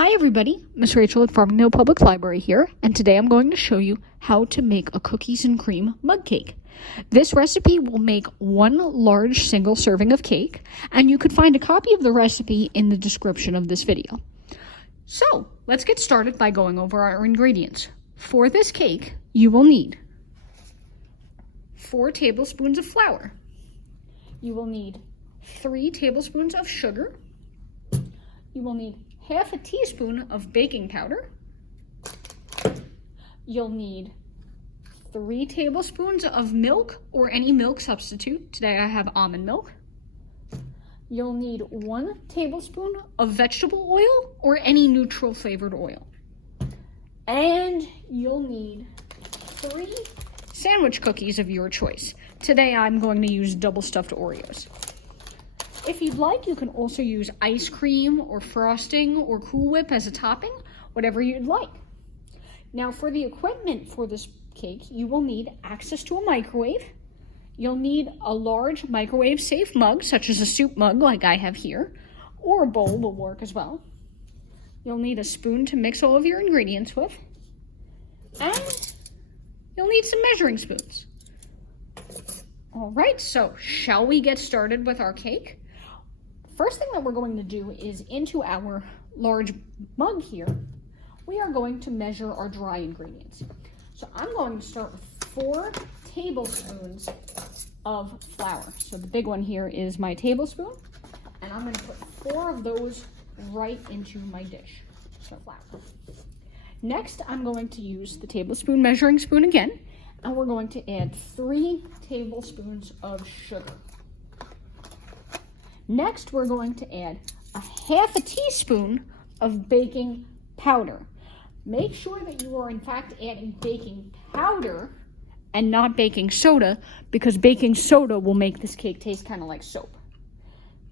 Hi everybody, Miss Rachel at Farmingdale Public Library here, and today I'm going to show you how to make a cookies and cream mug cake. This recipe will make one large single serving of cake, and you could find a copy of the recipe in the description of this video. So, let's get started by going over our ingredients. For this cake, you will need 4 tablespoons of flour. You will need 3 tablespoons of sugar. You will need half a teaspoon of baking powder. You'll need 3 tablespoons of milk or any milk substitute. Today I have almond milk. You'll need 1 tablespoon of vegetable oil or any neutral flavored oil. And you'll need 3 sandwich cookies of your choice. Today I'm going to use double stuffed Oreos. If you'd like, you can also use ice cream or frosting or Cool Whip as a topping, whatever you'd like. Now for the equipment for this cake, you will need access to a microwave. You'll need a large microwave safe mug, such as a soup mug like I have here, or a bowl will work as well. You'll need a spoon to mix all of your ingredients with, and you'll need some measuring spoons. All right, so shall we get started with our cake? First thing that we're going to do is into our large mug here, we are going to measure our dry ingredients. So I'm going to start with 4 tablespoons of flour. So the big one here is my tablespoon, and I'm going to put 4 of those right into my dish. So flour. Next, I'm going to use the tablespoon measuring spoon again, and we're going to add 3 tablespoons of sugar. Next, we're going to add a half a teaspoon of baking powder. Make sure that you are in fact adding baking powder and not baking soda, because baking soda will make this cake taste kind of like soap.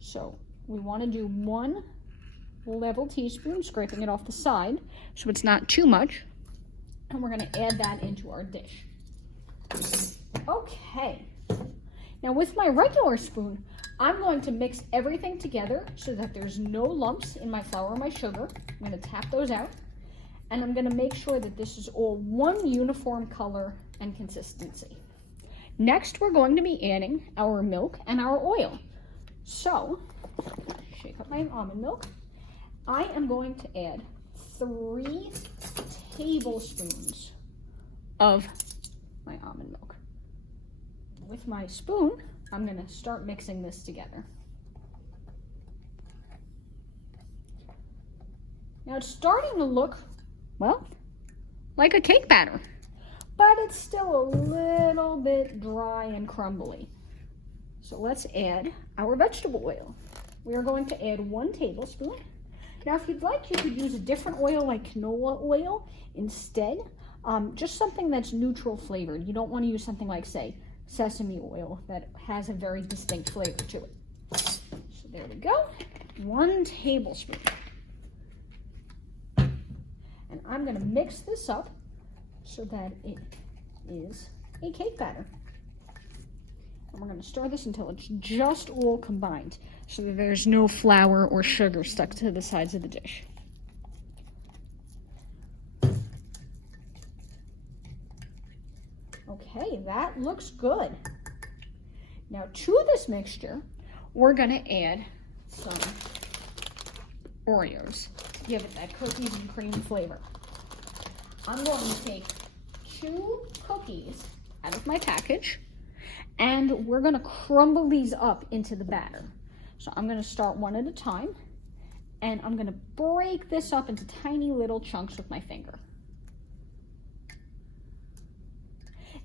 So we want to do 1 level teaspoon, scraping it off the side so it's not too much. And we're going to add that into our dish. Okay. Now with my regular spoon, I'm going to mix everything together so that there's no lumps in my flour or my sugar. I'm going to tap those out, and I'm going to make sure that this is all one uniform color and consistency. Next, we're going to be adding our milk and our oil. So, shake up my almond milk. I am going to add 3 tablespoons of my almond milk. With my spoon, I'm going to start mixing this together. Now it's starting to look, well, like a cake batter, but it's still a little bit dry and crumbly. So let's add our vegetable oil. We are going to add 1 tablespoon. Now if you'd like, you could use a different oil like canola oil instead. Just something that's neutral flavored. You don't want to use something like, say, sesame oil that has a very distinct flavor to it. So there we go, 1 tablespoon. And I'm going to mix this up so that it is a cake batter. And we're going to stir this until it's just all combined so that there's no flour or sugar stuck to the sides of the dish. Okay, that looks good. Now to this mixture, we're going to add some Oreos to give it that cookies and cream flavor. I'm going to take 2 cookies out of my package, and we're going to crumble these up into the batter. So I'm going to start one at a time, and I'm going to break this up into tiny little chunks with my finger.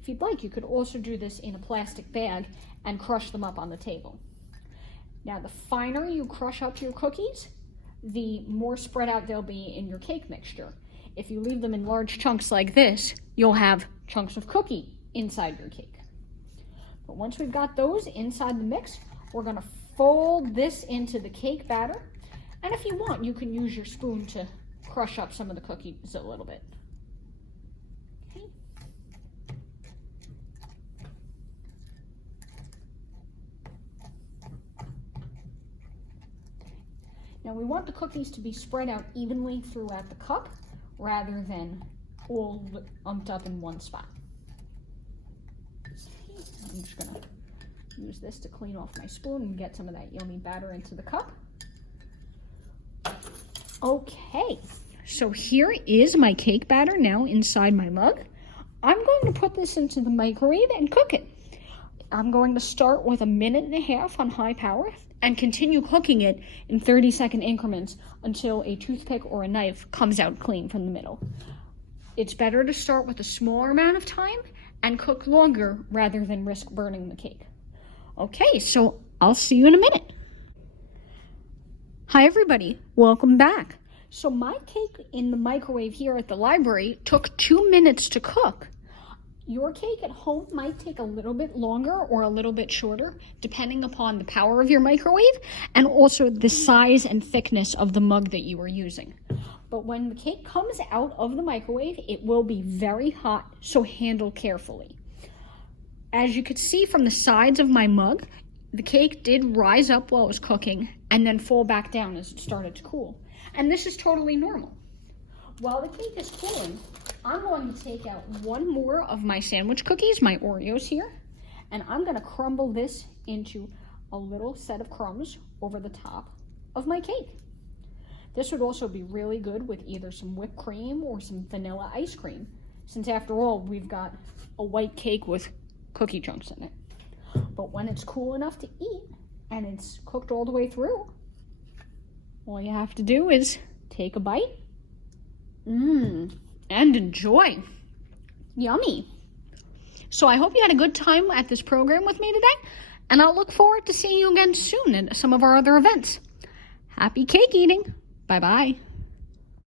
If you'd like, you could also do this in a plastic bag and crush them up on the table. Now, the finer you crush up your cookies, the more spread out they'll be in your cake mixture. If you leave them in large chunks like this, you'll have chunks of cookie inside your cake. But once we've got those inside the mix, we're going to fold this into the cake batter. And if you want, you can use your spoon to crush up some of the cookies a little bit. Okay. Now we want the cookies to be spread out evenly throughout the cup rather than all lumped up in one spot. I'm just gonna use this to clean off my spoon and get some of that yummy batter into the cup. Okay, so here is my cake batter now inside my mug. I'm going to put this into the microwave and cook it. I'm going to start with 1.5 minutes on high power and continue cooking it in 30-second increments until a toothpick or a knife comes out clean from the middle. It's better to start with a smaller amount of time and cook longer rather than risk burning the cake. Okay, so I'll see you in a minute. Hi everybody, welcome back. So my cake in the microwave here at the library took 2 minutes to cook. Your cake at home might take a little bit longer or a little bit shorter, depending upon the power of your microwave and also the size and thickness of the mug that you are using. But when the cake comes out of the microwave, it will be very hot, so handle carefully. As you could see from the sides of my mug, the cake did rise up while it was cooking and then fall back down as it started to cool. And this is totally normal. While the cake is cooling, I'm going to take out one more of my sandwich cookies, my Oreos here, and I'm going to crumble this into a little set of crumbs over the top of my cake. This would also be really good with either some whipped cream or some vanilla ice cream, since after all, we've got a white cake with cookie chunks in it. But when it's cool enough to eat and it's cooked all the way through, all you have to do is take a bite and enjoy. Yummy. So I hope you had a good time at this program with me today, and I'll look forward to seeing you again soon at some of our other events. Happy cake eating. Bye-bye.